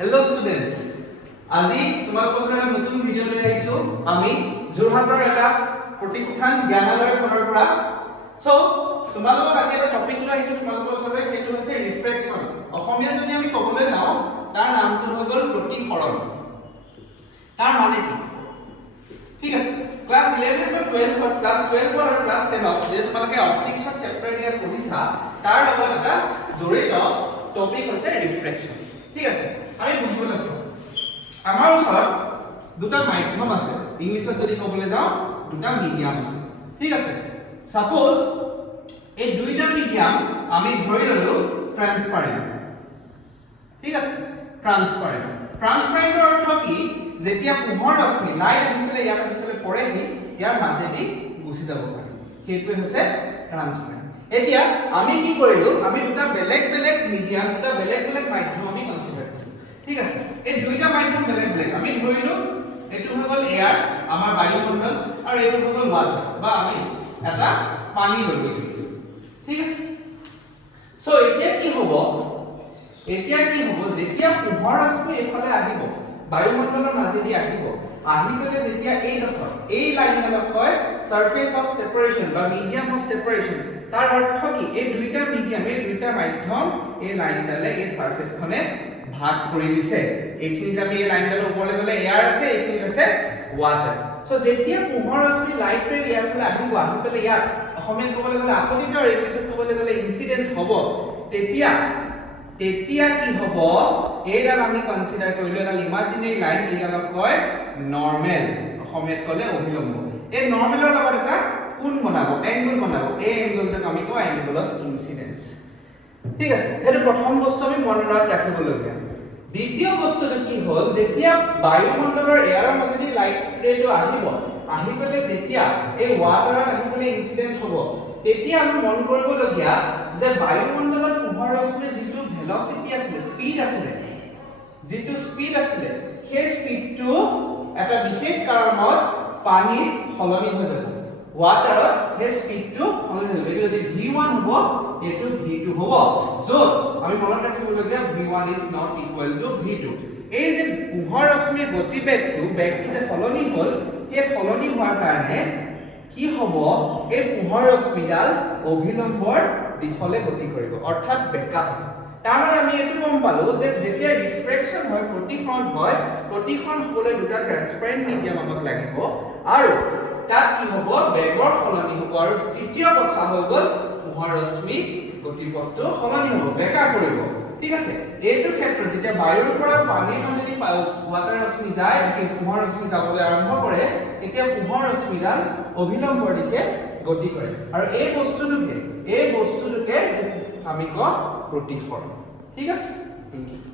Hello students, আজি তোমালোকৰ এটা নতুন ভিডিও লৈ আহিছো আমি যোৰহাটৰ এটা প্ৰতিষ্ঠান জ্ঞানালয়ৰ ফালৰ পৰা সো তোমালোকক আজি এটা টপিক লৈ আহিছো তোমালোকৰ ওচৰলৈ সেইটো হৈছে ৰিফ্ৰেকচন অসমীয়া যদি আমি ক'বলৈ যাওঁ তাৰ নামটো হৈ গ'ল প্ৰতিফলন তাৰ মানে কি ঠিক আছে ক্লাস 11 আৰু 12 ক্লাস 12 আৰু ক্লাস 10 যে তোমালোকে অপটিক্সৰ চেপ্টাৰ কেইটা পঢ়িছা তাৰ লগত এটা জড়িত টপিক হৈছে ৰিফ্ৰেকচন ঠিক আছে আমি বুজিবলৈ আছো আমাৰ ওচৰত দুটা মাধ্যম আছে ইংলিছত যদি ক'বলৈ যাওঁ দুটা মিডিয়াম আছে ঠিক আছে সাপোজ এই দুইটা মিডিয়াম আমি ধৰি ললো ট্ৰান্সপাৰেন্ট ঠিক আছে ট্ৰান্সপাৰেন্টৰ অৰ্থ কি যেতিয়া পোহৰ ৰশ্মি লাইট আহি পেলাই ইয়াত আহি পেলাই পৰেহি ইয়াৰ মাজেদি গুচি যাব পাৰে সেইটোৱে হৈছে ট্ৰান্সপাৰেন্ট এতিয়া আমি কি কৰিলো আমি দুটা বেলেগ বেলেগ মিডিয়াম দুটা বেলেগ বেলেগ মাধ্যম আমি কনসিডাৰ কৰিলো ঠিক আছে এই দুইটা মাধ্যম বেলেগ বেলেগ আমি ধৰিলো এটো হৈ গ'ল এয়াৰ আমাৰ বায়ুমণ্ডল আৰু এটো হৈ গ'ল ওৱাটাৰ বা আমি এটা পানী ললো ঠিক আছে সো এতিয়া কি হ'ব যেতিয়া পোহৰ ৰশ্মি এফালে আহিব বায়ুমণ্ডলৰ মাজেদি আহিব আহি পেলে যেতিয়া এই লাইনডালক কয় সাৰফেস অফ সেপাৰেশন বা মিডিয়াম অফ সেপাৰেশন তাৰ অৰ্থ কি এই দুইটা মিডিয়াম এই দুইটা মাধ্যম এই লাইনডালে এই সারফেসখনে ভাগ কৰি দিছে এইখিনি যে আমি এই লাইনডালৰ ওপৰলৈ গলে এয়াৰ আছে এইখিনি আছে ওয়াটাৰ সো যেতিয়া পোহৰ ৰশ্মি লাইট ৰে ইয়াৰ ফালে আহিব আহি পেলে ইয়াত অসমীয়াত ক'বলৈ গলে আপতিত আৰু ইংলিছত ক'বলৈ গলে ইনসিডেন্ট হ'ব তেতিয়া কি হ'ব এইডাল আমি কনসিডাৰ কৰিলো এটা ইমাজিনাৰী লাইন এইডালক কয় নৰমাল অসমীয়াত ক'লে অভিলম্ব এই নৰমালৰ লগত এটা কোণ বনাব এংগল বনাব এই এংগলটোক আমি কওঁ এংগল অফ ইনসিডেন্স ঠিক আছে এটা প্ৰথম বস্তু আমি মনত ৰাখিবলগীয়া দ্বিতীয় বস্তুটো কি হ'ল যেতিয়া বায়ুমণ্ডলৰ এয়াৰৰ মাজেদি লাইট ৰেটো আহি পেলে যেতিয়া এই ওয়াটাৰত আহি পেলে ইনসিডেন্ট হ'ব তেতিয়া আমি মন কৰিবলগীয়া যে বায়ুমণ্ডলত পোহৰ ৰশ্মিৰ যিটো ভেলোসিটি আছিল স্পীড আছিল সেই স্পীডটো এটা বিশেষ কাৰণত পানীত সলনি হৈ যাব ওয়াটাৰত সেই স্পীডটো সলনি হৈ যাব যদি v1 হ'ব এটো v2 হ'ব য'ত আমি মনত ৰাখিবলগীয়া v1 is not equal to v2 এই যে পোহৰ ৰশ্মিৰ গতিবেগটো যে সলনি হ'ল এই সলনি হোৱাৰ কাৰণে কি হ'ব এই পোহৰ ৰশ্মিডাল অভিলম্বৰ দিশলে গতি কৰিব অৰ্থাৎ বেকা হ'ব তাৰমানে আমি এটো গম পালো যে যেতিয়া ৰিফ্ৰেকচন হয় প্ৰতিফলন হ'বলৈ দুটা ট্ৰান্সপাৰেন্ট মিডিয়াম আমাক লাগিব আৰু তাত কি হ'ব বেগৰ সলনি হ'ব আৰু তৃতীয় কথা হৈ গ'ল পোহৰ ৰশ্মি গতিপথটো সলনি হ'ব বেকা কৰিব ঠিক আছে এইটো ক্ষেত্ৰত যেতিয়া বায়ুৰ পৰা পানীৰ মাজেদি ওয়াটাৰ ৰশ্মি যায় একে পোহৰ ৰশ্মি যাবলৈ আৰম্ভ কৰে এতিয়া পোহৰ ৰশ্মিডাল অভিলম্বৰ দিশে গতি কৰে আৰু এই বস্তুটোকে আমি কওঁ প্ৰতিফলন ঠিক আছে থেংক ইউ